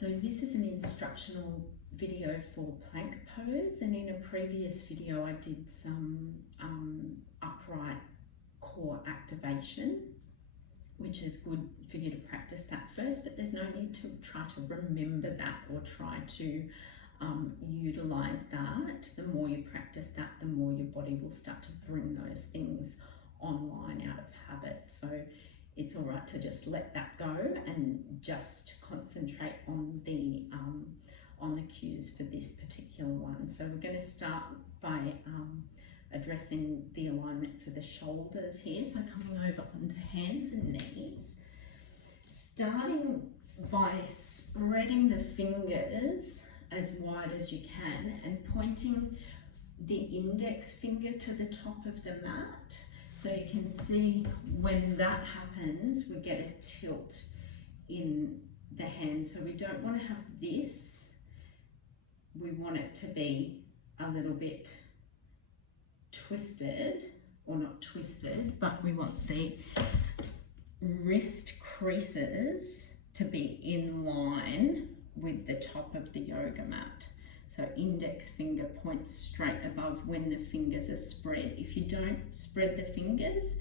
So this is an instructional video for plank pose, and in a previous video I did some upright core activation, which is good for you to practice that first, but there's no need to try to remember that or try to utilize that. The more you practice that, the more your body will start to bring those things online out of habit. So it's all right to just let that go and just concentrate on the cues for this particular one. So we're going to start by addressing the alignment for the shoulders here. So coming over onto hands and knees, starting by spreading the fingers as wide as you can and pointing the index finger to the top of the mat. So you can see when that happens, we get a tilt in the hand. So we don't want to have this. We want it to be a little bit twisted, or not twisted, but we want the wrist creases to be in line with the top of the yoga mat. So index finger points straight above when the fingers are spread. If you don't spread the fingers,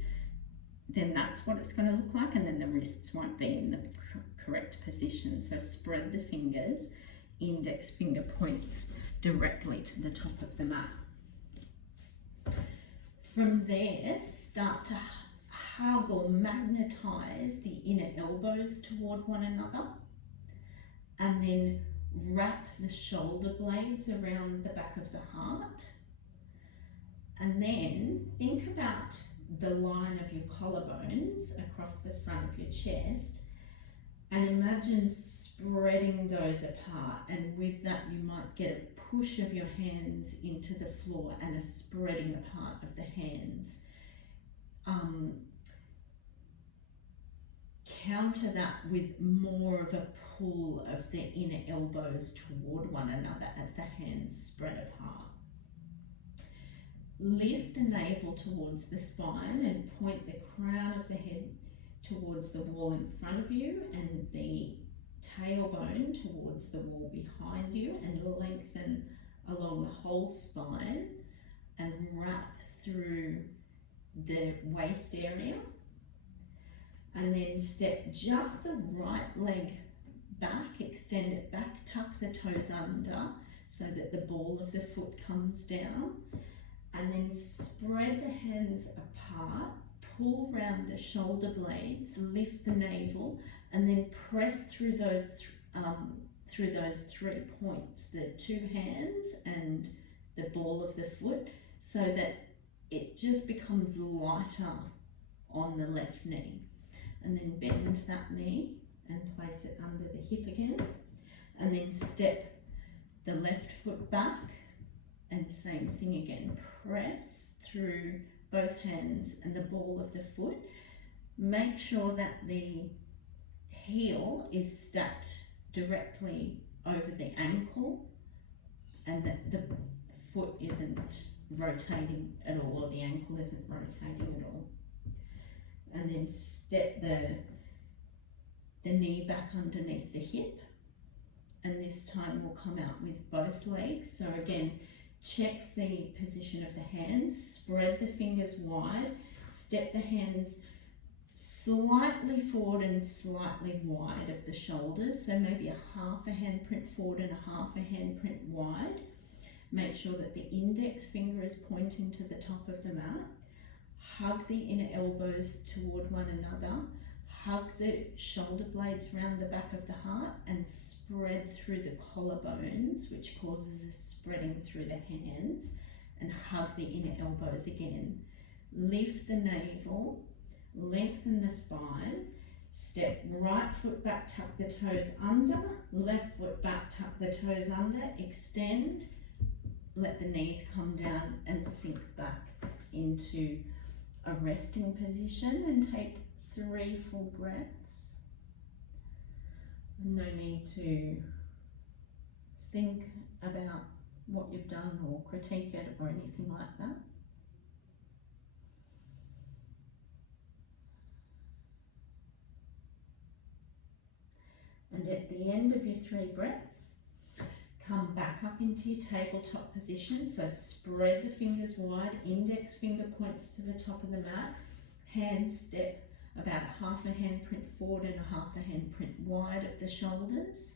then that's what it's going to look like, and then the wrists won't be in the correct position. So spread the fingers, index finger points directly to the top of the mat. From there, start to hug or magnetize the inner elbows toward one another, and then wrap the shoulder blades around the back of the heart, and then think about the line of your collarbones across the front of your chest, and imagine spreading those apart, and with that you might get a push of your hands into the floor and a spreading apart of the hands. Counter that with more of a pull of the inner elbows toward one another as the hands spread apart. Lift the navel towards the spine and point the crown of the head towards the wall in front of you and the tailbone towards the wall behind you, and lengthen along the whole spine and wrap through the waist area. And then step just the right leg back, extend it back, tuck the toes under so that the ball of the foot comes down, and then spread the hands apart, pull round the shoulder blades, lift the navel, and then press through those 3 points, the 2 hands and the ball of the foot, so that it just becomes lighter on the left knee. And then bend that knee and place it under the hip again, and then step the left foot back, and same thing again, press through both hands and the ball of the foot. Make sure that the heel is stacked directly over the ankle and that the foot isn't rotating at all, or the ankle isn't rotating at all. And then step the knee back underneath the hip, and this time we'll come out with both legs. So again, check the position of the hands, spread the fingers wide, step the hands slightly forward and slightly wide of the shoulders, so maybe a half a handprint forward and a half a handprint wide. Make sure that the index finger is pointing to the top of the mat. Hug the inner elbows toward one another, hug the shoulder blades around the back of the heart, and spread through the collarbones, which causes a spreading through the hands, and hug the inner elbows again. Lift the navel, lengthen the spine, step right foot back, tuck the toes under, left foot back, tuck the toes under, extend, let the knees come down and sink back into a resting position, and take 3 full breaths. No need to think about what you've done or critique it or anything like that. And at at the end of your 3 breaths, come back up into your tabletop position. So spread the fingers wide, index finger points to the top of the mat, hands step about a half a handprint forward and a half a handprint wide of the shoulders.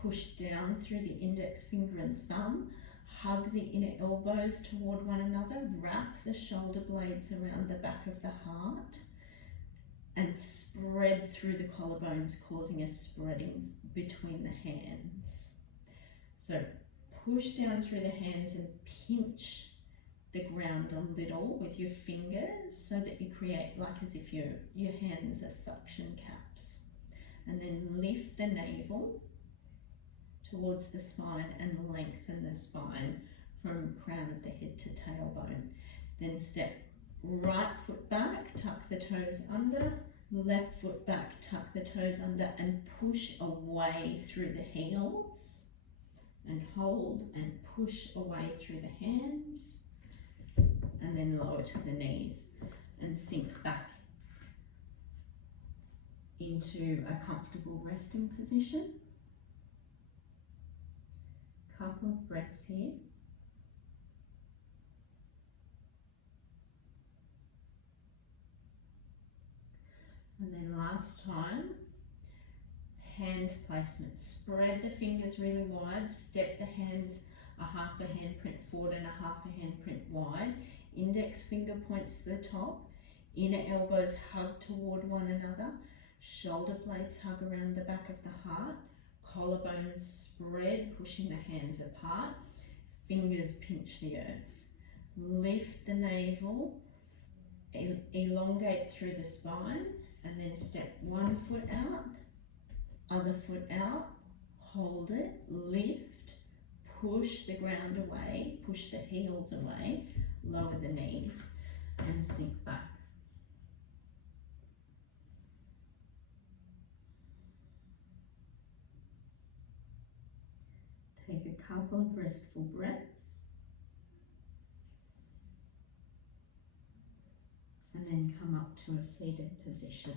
Push down through the index finger and thumb, hug the inner elbows toward one another, wrap the shoulder blades around the back of the heart, and spread through the collarbones, causing a spreading between the hands. So push down through the hands and pinch the ground a little with your fingers so that you create like as if your hands are suction caps. And then lift the navel towards the spine and lengthen the spine from crown of the head to tailbone. Then step right foot back, tuck the toes under, left foot back, tuck the toes under, and push away through the heels, and hold and push away through the hands, and then lower to the knees and sink back into a comfortable resting position. Couple of breaths here. And then last time, hand placement. Spread the fingers really wide, step the hands a half a handprint forward and a half a handprint wide. Index finger points to the top, inner elbows hug toward one another, shoulder blades hug around the back of the heart, collarbones spread, pushing the hands apart, fingers pinch the earth. Lift the navel, elongate through the spine, and then step one foot out, other foot out, hold it, lift, push the ground away, push the heels away, lower the knees, and sink back. Take a couple of restful breaths, and then come up to a seated position.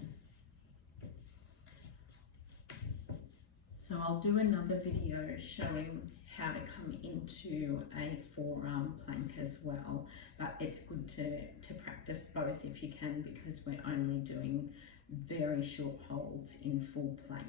So I'll do another video showing how to come into a forearm plank as well, but it's good to practice both if you can, because we're only doing very short holds in full plank.